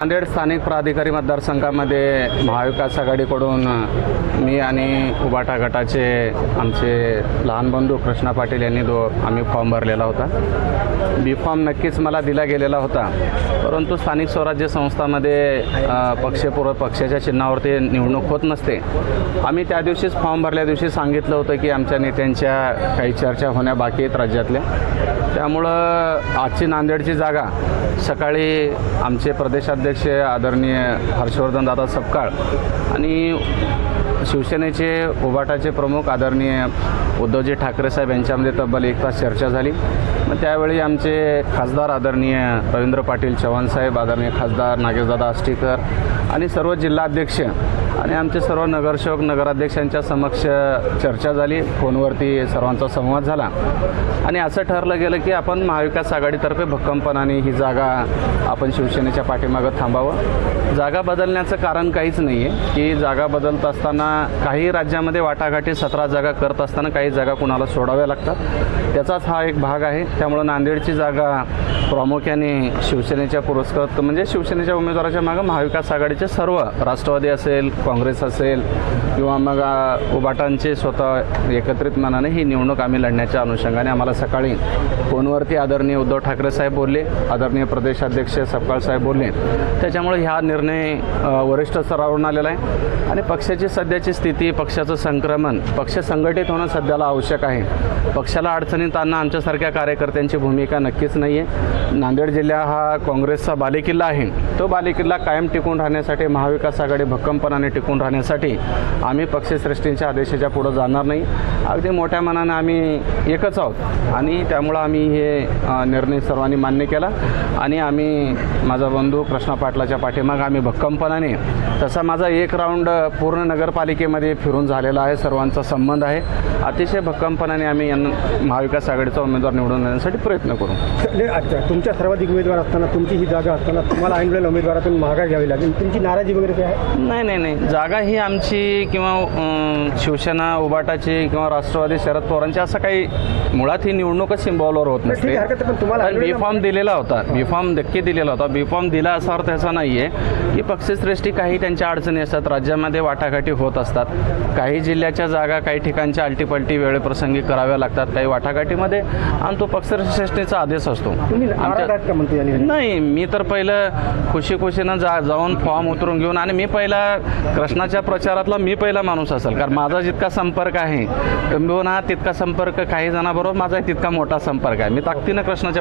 नांदेड स्थानिक प्राधिकारी मतदारसंघामध्ये महाविकास आघाडीकडून मी आणि उबाटा गटाचे आमचे लहान बंधू कृष्णा पाटील यांनी आम्ही फॉर्म भरलेला होता। बी फॉर्म नक्कीच मला दिला गेलेला होता, परंतु स्थानिक स्वराज्य संस्थांमध्ये पक्षाच्या चिन्हावरती निवडणूक होत नसते। आम्ही त्या दिवशीच फॉर्म भरल्या दिवशी सांगितलं होतं की आमच्या नेत्यांच्या काही चर्चा होण्या बाकी आहेत राज्यातल्या, त्यामुळं आजची नांदेडची जागा सकाळी आमचे प्रदेशाध्यक्ष आदरणीय हर्षवर्धन दादा सपकाळ आणि शिवसेनेचे उबाटाचे प्रमुख आदरणीय उद्धवजी ठाकरे साहेब यांच्यामध्ये तब्बल 1 तास चर्चा झाली। मग त्यावेळी आमचे खासदार आदरणीय रवींद्र पाटील चव्हाण साहेब, आदरणीय खासदार नागेशदादा आष्टीकर आणि सर्व जिल्हाध्यक्ष आणि आमचे सर्व नगरसेवक नगराध्यक्षांच्या समक्ष चर्चा झाली, फोनवरती सर्वांचा संवाद झाला आणि असं ठरलं गेलं की आपण महाविकास आघाडीतर्फे भक्कमपणाने ही जागा आपण शिवसेनेच्या पाठीमागं थांबावं। जागा बदलण्याचं कारण काहीच नाही आहे की जागा बदलत असताना काही राज्यामध्ये वाटाघाटी 17 जागा करत असताना काही जागा कुणाला सोडाव्या लागतात, त्याचाच हा एक भाग आहे। त्यामुळं नांदेडची जागा प्रामुख्याने शिवसेनेच्या पुरस्कृत म्हणजे शिवसेनेच्या उमेदवाराच्या मागं महाविकास आघाडीचे सर्व राष्ट्रवादी असेल, काँग्रेस असेल किंवा मग उबाटांचे स्वतः एकत्रित मनाने ही निवडणूक आम्ही लढण्याच्या अनुषंगाने आम्हाला सकाळी फोनवरती आदरणीय उद्धव ठाकरे साहेब बोलले, आदरणीय प्रदेशाध्यक्ष सपकाळ साहेब बोलले, त्याच्यामुळे हा निर्णय वरिष्ठ स्तरावरून आलेला आहे आणि पक्षाची सध्याची स्थिती, पक्षाचं संक्रमण, पक्ष संघटित होणं सध्याला आवश्यक आहे। पक्षाला अडचणीत आणणं आमच्यासारख्या कार्यकर्त्यांची भूमिका नक्कीच नाही आहे। नांदेड जिल्हा हा काँग्रेसचा बालेकिल्ला आहे, तो बालेकिल्ला कायम टिकून राहण्यासाठी महाविकास आघाडी भक्कमपणाने टिकून राहण्यासाठी आम्ही पक्षश्रेष्ठींच्या आदेशाच्या पुढे जाणार नाही। अगदी मोठ्या मनाने आम्ही एकच आहोत आणि त्यामुळं आम्ही हे निर्णय सर्वांनी मान्य केला आणि आम्ही माझा बंधू कृष्णा पाटलाच्या पाठीमागे आम्ही भक्कमपणाने, तसा माझा 1 राऊंड पूर्ण नगरपालिकेमध्ये फिरून झालेला आहे, सर्वांचा संबंध आहे, अतिशय भक्कमपणाने आम्ही महाविकास आघाडीचा उमेदवार निवडून आणण्यासाठी प्रयत्न करू। तुमच्या सर्वाधिक उमेदवार असताना, तुमची ही जागा असताना तुम्हाला ऐनवेळेला उमेदवारातून माघार घ्यावी लागेल, तुमची नाराजी वगैरे काय आहे? नाही, जागा ही आमची किंवा शिवसेना उबाटाची किंवा राष्ट्रवादी शरद पवारांची असं काही मुळात ही निवडणूकच सिम्बॉलवर होत नसते। बी फॉर्म दिलेला होता, बी फॉर्म नक्की दिलेला होता, बी फॉर्म दिला असा अर्थ याचा नाही आहे की पक्षश्रेष्ठी काही त्यांच्या अडचणी असतात, राज्यामध्ये वाटाघाटी होत असतात, काही जिल्ह्याच्या जागा काही ठिकाणच्या आलटीपलटी वेळेप्रसंगी कराव्या लागतात, काही वाटाघाटीमध्ये आणि तो पक्षश्रेष्ठीचा आदेश असतो। नाही, मी तर पहिलं खुशीनं जाऊन फॉर्म उतरून घेऊन आणि मी पहिला कृष्णाच्या प्रचारातला मी पहिला माणूस असेल, कारण माझा जितका संपर्क आहे किंबहुना तितका संपर्क काही जणांबरोबर माझा तितका मोठा संपर्क आहे। मी ताकदीनं कृष्णाच्या